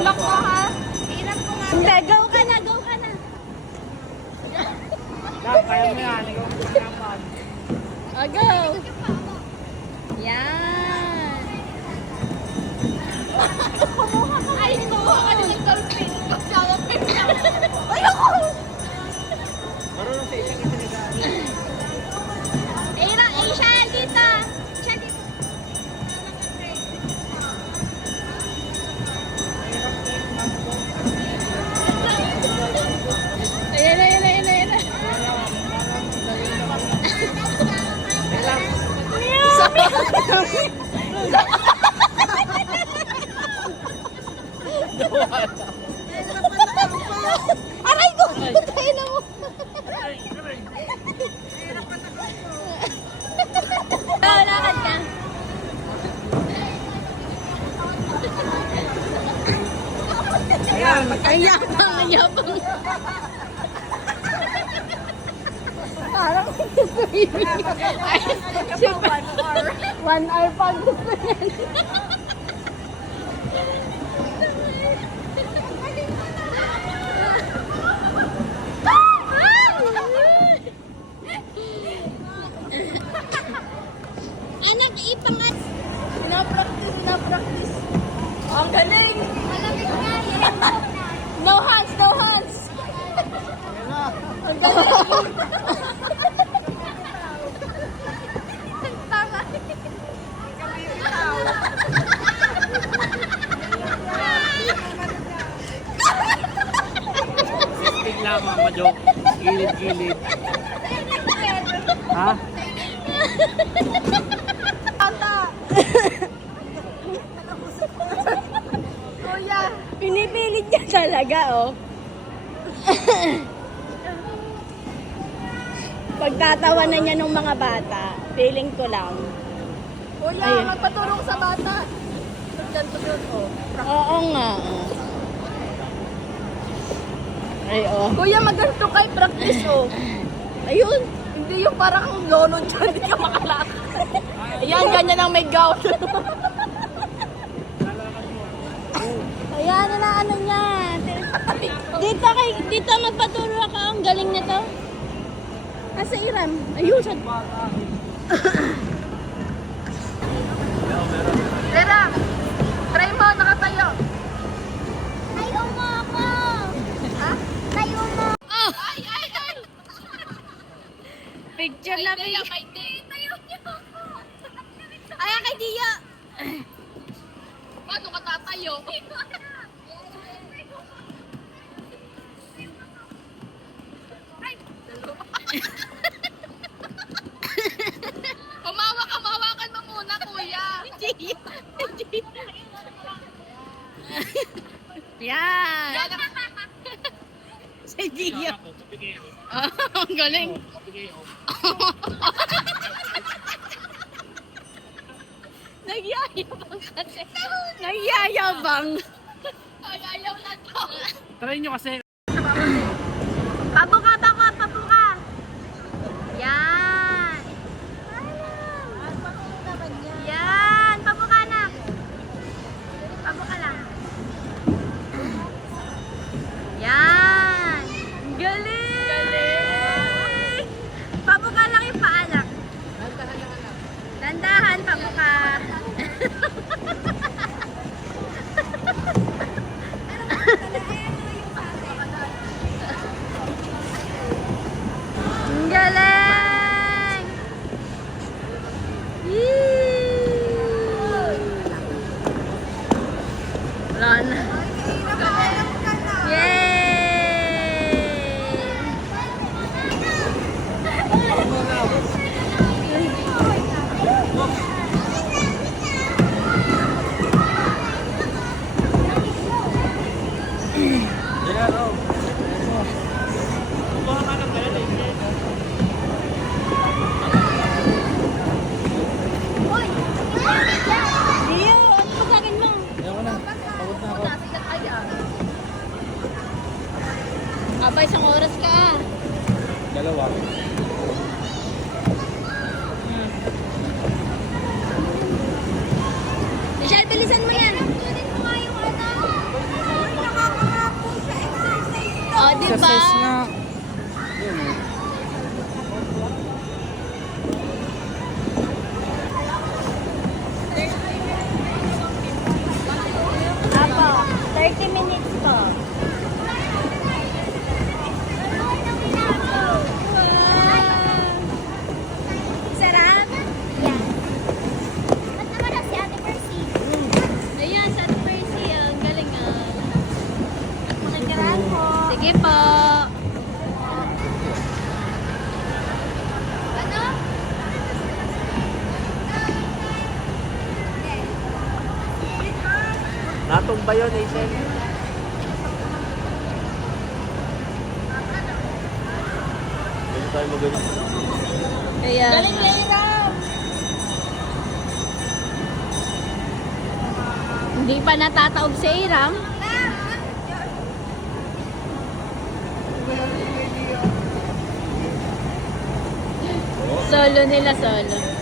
Tulak mo ha. Hirap ko nga. Hindi, go ka na, go ka na. Kaya mo yan. Ikaw ang hirapan. Oh, go. Yan. Ay, kumuha ka na ng dolphin. Ayoko! Marunong sa isang itinigaan. Siya dito. Siya dito. Ayan. Aray ko! Tayo na mo. Lakad ka. Ayan. Ang yabang. Parang gusto yun. Ay, 1 hour pa gusto yan. Anak, ipangat. Pinapractice. Ang galing! Malamig nga yan. No hands, no hands. Ang galing. Tama. Bigla mga joke. Gilid-gilid. Ha? Kuya! Pinipilit niya talaga, oh. Pagtatawanan niya ng mga bata, feeling ko lang. Kuya, Ayun. magpatulong sa bata. Ganito yun, oh. Oo nga. Oh. Ay, oh. Kuya, magganto kay practice, oh. Ayun. Hindi yung parang lolo dyan, hindi ka makalakad. Ayan, ganyan ang may gout. Ayan na ano niya. Dito magpaturo ka. Ang galing nito. Asa Iram? Ayun siya. Tera, try mo, nakatayo. Tayo mo ako. Ha? Tayo mo. Oh. Ay! Picture na picture. Kay Day, tayo niyo. Ay, kay Dia. Paano ka tatayo? Mawakan mo muna, kuya. Yan. Si Dia. Oh, ang galing. Nagyayabang kasi. Nagyayabang. Ay, ayaw na to. Try nyo kasi. Pabuka. Yan. Yan. Pabuka na. Pabuka lang. Yan. Galing. Pabuka lang yung paanak. Dandahan, pabuka. exercise nga. Apo, 30 minutes po. Sarap? Yeah. Ba't naman na si Ate Percy? Ayan, sa Ate Percy. Ang galing ah. Makikiraan po. Sige po. Ano? Natumba yun, Hazel. Hindi tayo magaling. Ayan. Galing na Iram. Hindi pa natataob si Iram. Solo nila, solo.